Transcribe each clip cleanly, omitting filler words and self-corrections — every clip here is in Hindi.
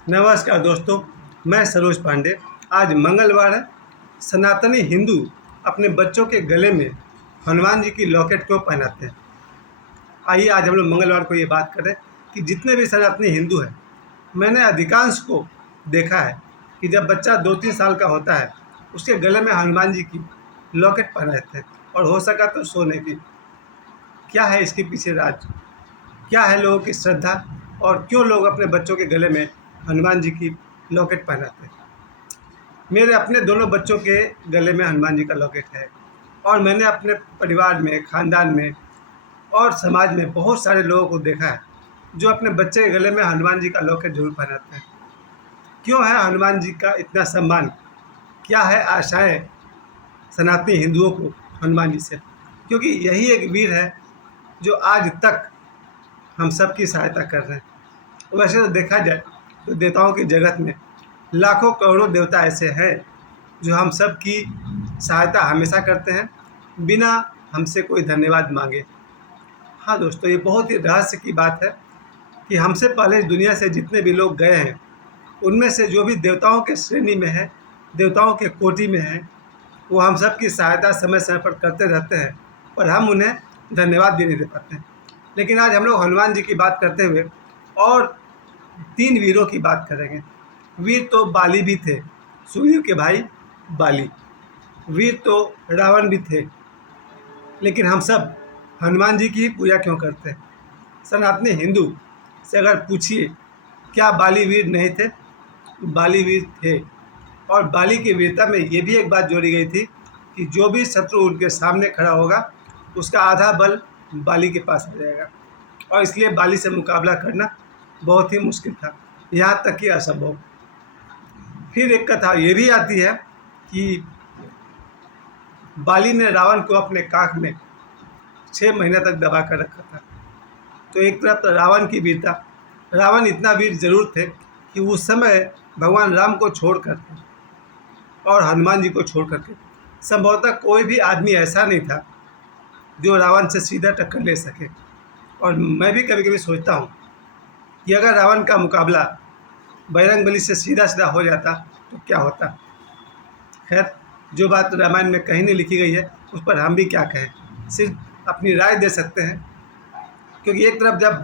नमस्कार दोस्तों, मैं सरोज पांडे। आज मंगलवार है। सनातनी हिंदू अपने बच्चों के गले में हनुमान जी की लॉकेट क्यों पहनाते हैं? आइए आज हम लोग मंगलवार को ये बात करें कि जितने भी सनातनी हिंदू हैं, मैंने अधिकांश को देखा है कि जब बच्चा 2-3 साल का होता है, उसके गले में हनुमान जी की लॉकेट पहनाते हैं और हो सका तो सोने की। क्या है इसके पीछे राज? क्या है लोगों की श्रद्धा और क्यों लोग अपने बच्चों के गले में हनुमान जी की लॉकेट पहनाते हैं? मेरे अपने दोनों बच्चों के गले में हनुमान जी का लॉकेट है और मैंने अपने परिवार में, ख़ानदान में और समाज में बहुत सारे लोगों को देखा है जो अपने बच्चे के गले में हनुमान जी का लॉकेट जरूर पहनाते हैं। क्यों है हनुमान जी का इतना सम्मान? क्या है आशाएं सनातनी हिंदुओं को हनुमान जी से? क्योंकि यही एक वीर है जो आज तक हम सब की सहायता कर रहे हैं। वैसे तो देखा जाए तो देवताओं की जगत में लाखों करोड़ों देवता ऐसे हैं जो हम सब की सहायता हमेशा करते हैं बिना हमसे कोई धन्यवाद मांगे। हाँ दोस्तों, ये बहुत ही रहस्य की बात है कि हमसे पहले इस दुनिया से जितने भी लोग गए हैं, उनमें से जो भी देवताओं के श्रेणी में है, देवताओं के कोटि में है, वो हम सब की सहायता समय समय पर करते रहते हैं, पर हम उन्हें धन्यवाद भी नहीं दे पाते हैं। लेकिन आज हम लोग हनुमान जी की बात करते हुए और 3 वीरों की बात करेंगे। वीर तो बाली भी थे, सुग्रीव के भाई बाली। वीर तो रावण भी थे, लेकिन हम सब हनुमान जी की पूजा क्यों करते हैं? सनातनी हिंदू से अगर पूछिए, क्या बाली वीर नहीं थे? बाली वीर थे। और बाली की वीरता में ये भी एक बात जोड़ी गई थी कि जो भी शत्रु उनके सामने खड़ा होगा, उसका आधा बल बाली के पास आ जाएगा और इसलिए बाली से मुकाबला करना बहुत ही मुश्किल था, यहाँ तक कि असंभव। फिर एक कथा ये भी आती है कि बाली ने रावण को अपने काख में 6 महीने तक दबा कर रखा था। तो एक तरफ तो रावण की वीरता, रावण इतना वीर जरूर थे कि उस समय भगवान राम को छोड़कर और हनुमान जी को छोड़ करके संभवतः कोई भी आदमी ऐसा नहीं था जो रावण से सीधा टक्कर ले सके। और मैं भी कभी कभी सोचता हूँ कि अगर रावण का मुकाबला बजरंगबली से सीधा सीधा हो जाता तो क्या होता। खैर, जो बात रामायण में कहीं नहीं लिखी गई है उस पर हम भी क्या कहें, सिर्फ अपनी राय दे सकते हैं। क्योंकि एक तरफ जब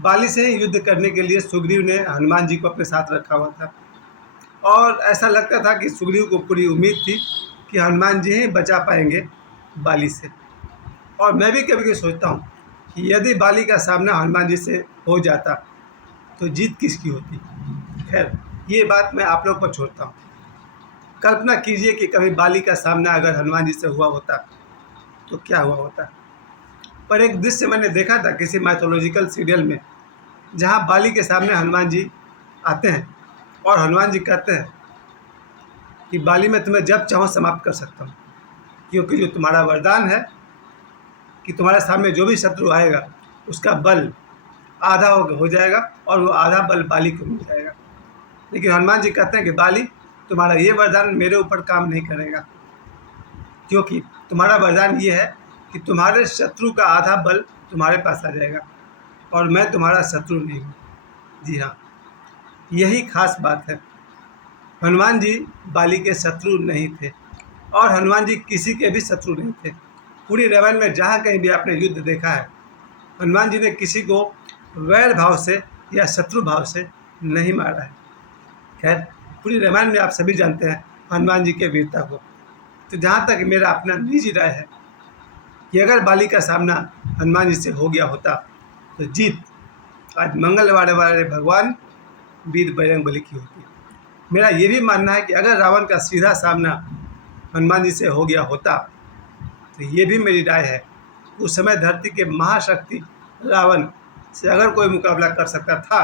बाली से ही युद्ध करने के लिए सुग्रीव ने हनुमान जी को अपने साथ रखा हुआ था और ऐसा लगता था कि सुग्रीव को पूरी उम्मीद थी कि हनुमान जी ही बचा पाएंगे बाली से। और मैं भी कभी कभी सोचता हूँ कि यदि बाली का सामना हनुमान जी से हो जाता तो जीत किसकी होती। खैर, ये बात मैं आप लोग पर छोड़ता हूँ। कल्पना कीजिए कि कभी बाली का सामना अगर हनुमान जी से हुआ होता तो क्या हुआ होता। पर एक दृश्य मैंने देखा था किसी माइथोलॉजिकल सीरियल में, जहाँ बाली के सामने हनुमान जी आते हैं और हनुमान जी कहते हैं कि बाली मैं तुम्हें जब चाहूँ समाप्त कर सकता हूँ, क्योंकि जो तुम्हारा वरदान है कि तुम्हारे सामने जो भी शत्रु आएगा उसका बल आधा हो जाएगा और वो आधा बल बाली को मिल जाएगा। लेकिन हनुमान जी कहते हैं कि बाली, तुम्हारा ये वरदान मेरे ऊपर काम नहीं करेगा, क्योंकि तुम्हारा वरदान ये है कि तुम्हारे शत्रु का आधा बल तुम्हारे पास आ जाएगा और मैं तुम्हारा शत्रु नहीं हूँ। जी हाँ, यही खास बात है। हनुमान जी बाली के शत्रु नहीं थे और हनुमान जी किसी के भी शत्रु नहीं थे। पूरी रामायण में जहाँ कहीं भी आपने युद्ध देखा है, हनुमान जी ने किसी को वैर भाव से या शत्रु भाव से नहीं मारा है। खैर, पूरी रामायण में आप सभी जानते हैं हनुमान जी के वीरता को। तो जहाँ तक मेरा अपना निजी राय है कि अगर बाली का सामना हनुमान जी से हो गया होता तो जीत आज मंगलवार वाले भगवान वीर बजरंगबली की होती। मेरा ये भी मानना है कि अगर रावण का सीधा सामना हनुमान जी से हो गया होता तो ये भी मेरी राय है, उस समय धरती के महाशक्ति रावण से अगर कोई मुकाबला कर सकता था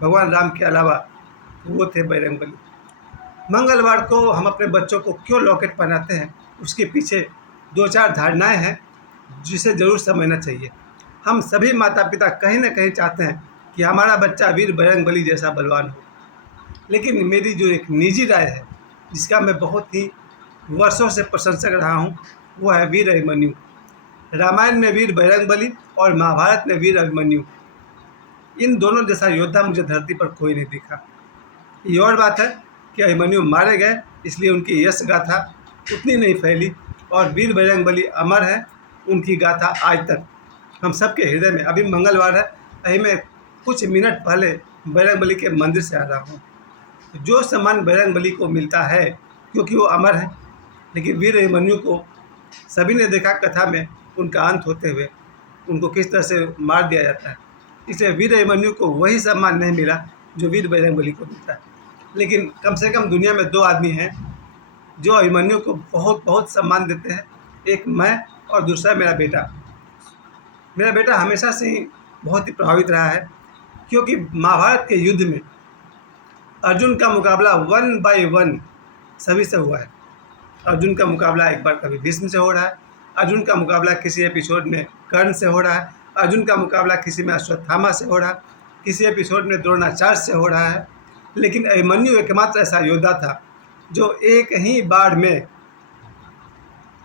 भगवान राम के अलावा, तो वो थे बजरंगबली। मंगलवार को हम अपने बच्चों को क्यों लॉकेट पहनाते हैं, उसके पीछे 2-4 धारणाएं हैं जिसे ज़रूर समझना चाहिए। हम सभी माता पिता कहीं ना कहीं चाहते हैं कि हमारा बच्चा वीर बजरंगबली जैसा बलवान हो। लेकिन मेरी जो एक निजी राय है, जिसका मैं बहुत ही वर्षों से प्रशंसक रहा हूँ, वो है वीर अभिमन्यु। रामायण में वीर बजरंगबली और महाभारत में वीर अभिमन्यु। इन दोनों जैसा योद्धा मुझे धरती पर कोई नहीं दिखा। ये और बात है कि अभिमन्यु मारे गए, इसलिए उनकी यश गाथा उतनी नहीं फैली, और वीर बजरंगबली अमर है, उनकी गाथा आज तक हम सबके हृदय में। अभी मंगलवार है, अभी मैं कुछ मिनट पहले बजरंगबली के मंदिर से आ रहा हूँ। जो सम्मान बजरंगबली को मिलता है क्योंकि वो अमर है, लेकिन वीर अभिमन्यु को सभी ने देखा कथा में उनका अंत होते हुए उनको किस तरह से मार दिया जाता है। इसलिए वीर अभिमन्यु को वही सम्मान नहीं मिला जो वीर बजरंगबली को मिलता है। लेकिन कम से कम दुनिया में दो आदमी हैं जो अभिमन्यु को बहुत बहुत सम्मान देते हैं, एक मैं और दूसरा मेरा बेटा। मेरा बेटा हमेशा से ही बहुत ही प्रभावित रहा है, क्योंकि महाभारत के युद्ध में अर्जुन का मुकाबला 1 बाय 1 सभी से हुआ है। अर्जुन का मुकाबला एक बार कभी भीष्म से हो रहा है, अर्जुन का मुकाबला किसी एपिसोड में कर्ण से हो रहा है, अर्जुन का मुकाबला किसी में अश्वत्थामा से हो रहा है, किसी एपिसोड में द्रोणाचार्य से हो रहा है। लेकिन अभिमन्यु एकमात्र ऐसा योद्धा था जो एक ही बार में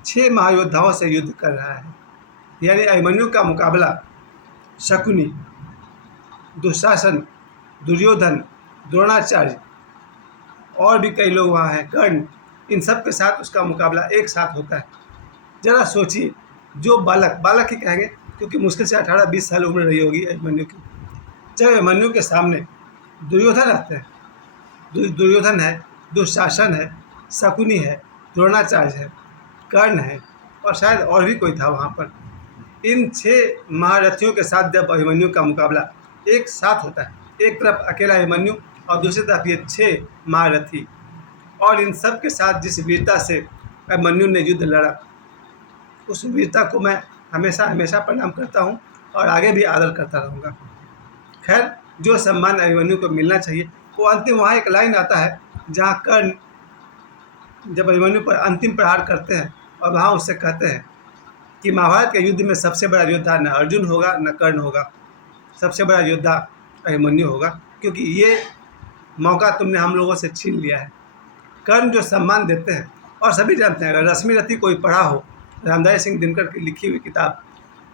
6 महायोद्धाओं से युद्ध कर रहा है। यानी अभिमन्यु का मुकाबला शकुनी, दुशासन, दुर्योधन, द्रोणाचार्य और भी कई लोग वहाँ हैं, कर्ण, इन सब के साथ उसका मुकाबला एक साथ होता है। ज़रा सोचिए, जो बालक ही कहेंगे क्योंकि मुश्किल से 18-20 साल उम्र रही होगी अभिमन्यु की, जब अभिमन्यु के सामने दुर्योधन आते हैं, दुर्योधन है, दुशासन है, शकुनी है, द्रोणाचार्य है, कर्ण है और शायद और भी कोई था वहाँ पर। इन 6 महारथियों के साथ जब अभिमन्यु का मुकाबला एक साथ होता है, एक तरफ अकेला अभिमन्यु और दूसरी तरफ ये 6 महारथी, और इन सब के साथ जिस वीरता से अभिमन्यु ने युद्ध लड़ा, उस वीरता को मैं हमेशा हमेशा प्रणाम करता हूँ और आगे भी आदर करता रहूँगा। खैर, जो सम्मान अभिमन्यु को मिलना चाहिए वो अंतिम, वहाँ एक लाइन आता है जहाँ कर्ण जब अभिमन्यु पर अंतिम प्रहार करते हैं और वहाँ उससे कहते हैं कि महाभारत के युद्ध में सबसे बड़ा योद्धा न अर्जुन होगा न कर्ण होगा, सबसे बड़ा योद्धा अभिमन्यु होगा, क्योंकि ये मौका तुमने हम लोगों से छीन लिया है। कर्ण जो सम्मान देते हैं, और सभी जानते हैं, अगर रश्मि रथी कोई पढ़ा हो, रामधारी सिंह दिनकर की लिखी हुई किताब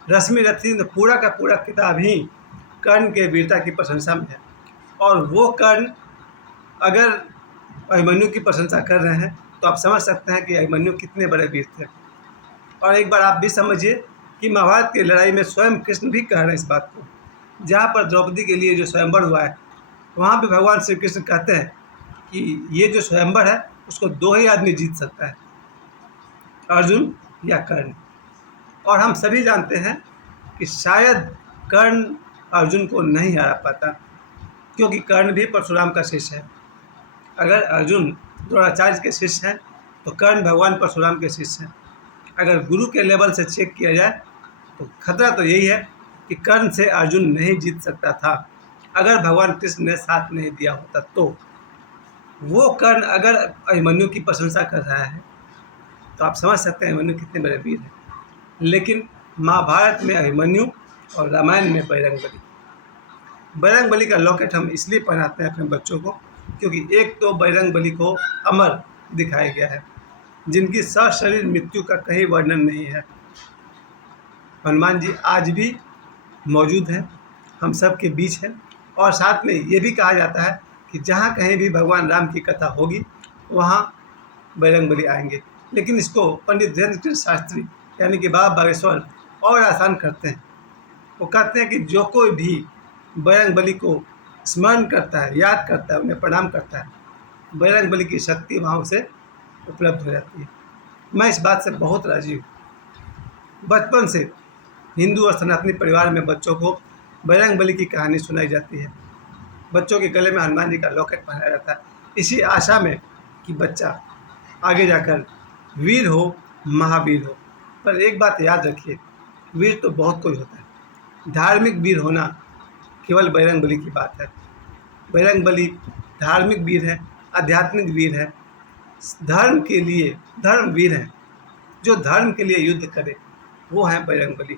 रश्मि रथी, तो पूरा का पूरा किताब ही कर्ण के वीरता की प्रशंसा में है। और वो कर्ण अगर अभिमन्यु की प्रशंसा कर रहे हैं तो आप समझ सकते हैं कि अभिमन्यु कितने बड़े वीर थे। और एक बार आप भी समझिए कि महाभारत की लड़ाई में स्वयं कृष्ण भी कह रहे हैं इस बात को। जहाँ पर द्रौपदी के लिए जो स्वयंवर हुआ है, वहाँ पे भगवान श्री कृष्ण कहते हैं कि ये जो स्वयंवर है उसको 2 ही आदमी जीत सकता है, अर्जुन या कर्ण। और हम सभी जानते हैं कि शायद कर्ण अर्जुन को नहीं हरा पाता, क्योंकि कर्ण भी परशुराम का शिष्य है। अगर अर्जुन द्रोणाचार्य के शिष्य हैं तो कर्ण भगवान परशुराम के शिष्य हैं। अगर गुरु के लेवल से चेक किया जाए तो खतरा तो यही है कि कर्ण से अर्जुन नहीं जीत सकता था, अगर भगवान कृष्ण ने साथ नहीं दिया होता तो। वो कर्ण अगर अभिमन्यु की प्रशंसा कर रहा है तो आप समझ सकते हैं अभिमन्यु कितने बड़े वीर हैं। लेकिन महाभारत में अभिमन्यु और रामायण में बजरंगबली। बजरंगबली का लॉकेट हम इसलिए पहनाते हैं अपने बच्चों को क्योंकि एक तो बजरंगबली को अमर दिखाया गया है, जिनकी सशरीर मृत्यु का कहीं वर्णन नहीं है। हनुमान जी आज भी मौजूद हैं, हम सब के बीच हैं। और साथ में ये भी कहा जाता है कि जहाँ कहीं भी भगवान राम की कथा होगी वहाँ बजरंगबली आएंगे। लेकिन इसको पंडित धीरेन्द्र कृष्ण शास्त्री यानी कि बाबा बागेश्वर और आसान करते हैं। वो कहते हैं कि जो कोई भी बजरंगबली को स्मरण करता है, याद करता है, उन्हें प्रणाम करता है, बजरंगबली की शक्ति वहाँ उसे उपलब्ध हो जाती है। मैं इस बात से बहुत राजी हूँ। बचपन से हिंदू और सनातनी परिवार में बच्चों को बजरंगबली की कहानी सुनाई जाती है। बच्चों के गले में हनुमान जी का लॉकेट पहनाया जाता है, इसी आशा में कि बच्चा आगे जाकर वीर हो, महावीर हो। पर एक बात याद रखिए, वीर तो बहुत कोई होता है, धार्मिक वीर होना केवल बजरंगबली की बात है। बजरंगबली धार्मिक वीर है, आध्यात्मिक वीर है, धर्म के लिए धर्मवीर हैं। जो धर्म के लिए युद्ध करे वो है बजरंगबली।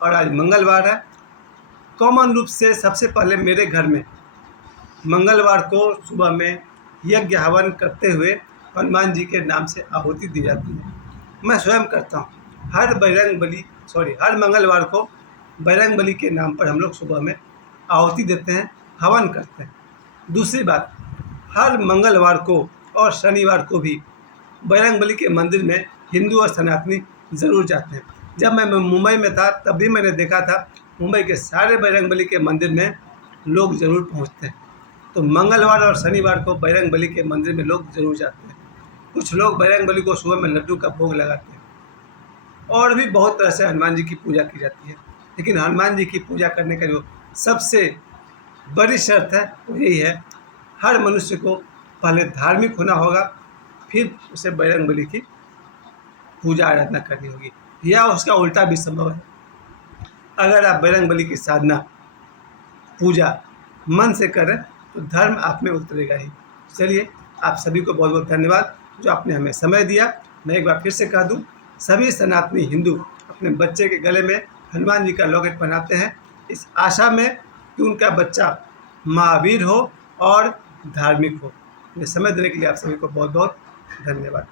और आज मंगलवार है। कॉमन रूप से सबसे पहले मेरे घर में मंगलवार को सुबह में यज्ञ हवन करते हुए हनुमान जी के नाम से आहुति दी जाती है। मैं स्वयं करता हूँ। हर मंगलवार को बजरंगबली के नाम पर हम लोग सुबह में आहुति देते हैं, हवन करते हैं। दूसरी बात, हर मंगलवार को और शनिवार को भी बजरंगबली के मंदिर में हिंदू और सनातनी ज़रूर जाते हैं। जब मैं मुंबई में था तब भी मैंने देखा था, मुंबई के सारे बजरंगबली के मंदिर में लोग ज़रूर पहुंचते हैं। तो मंगलवार और शनिवार को बजरंगबली के मंदिर में लोग ज़रूर जाते हैं। कुछ लोग बजरंगबली को सुबह में लड्डू का भोग लगाते हैं, और भी बहुत तरह से हनुमान जी की पूजा की जाती है। लेकिन हनुमान जी की पूजा करने का जो सबसे बड़ी शर्त है वो यही है, हर मनुष्य को पहले धार्मिक होना होगा, फिर उसे बजरंगबली की पूजा आराधना करनी होगी, या उसका उल्टा भी संभव है। अगर आप बजरंगबली की साधना पूजा मन से करें तो धर्म आप में उतरेगा ही। चलिए, आप सभी को बहुत बहुत धन्यवाद जो आपने हमें समय दिया। मैं एक बार फिर से कह दूं, सभी सनातनी हिंदू अपने बच्चे के गले में हनुमान जी का लॉकेट पहनाते हैं, इस आशा में कि उनका बच्चा महावीर हो और धार्मिक हो। ये समय देने के लिए आप सभी को बहुत बहुत धन्यवाद।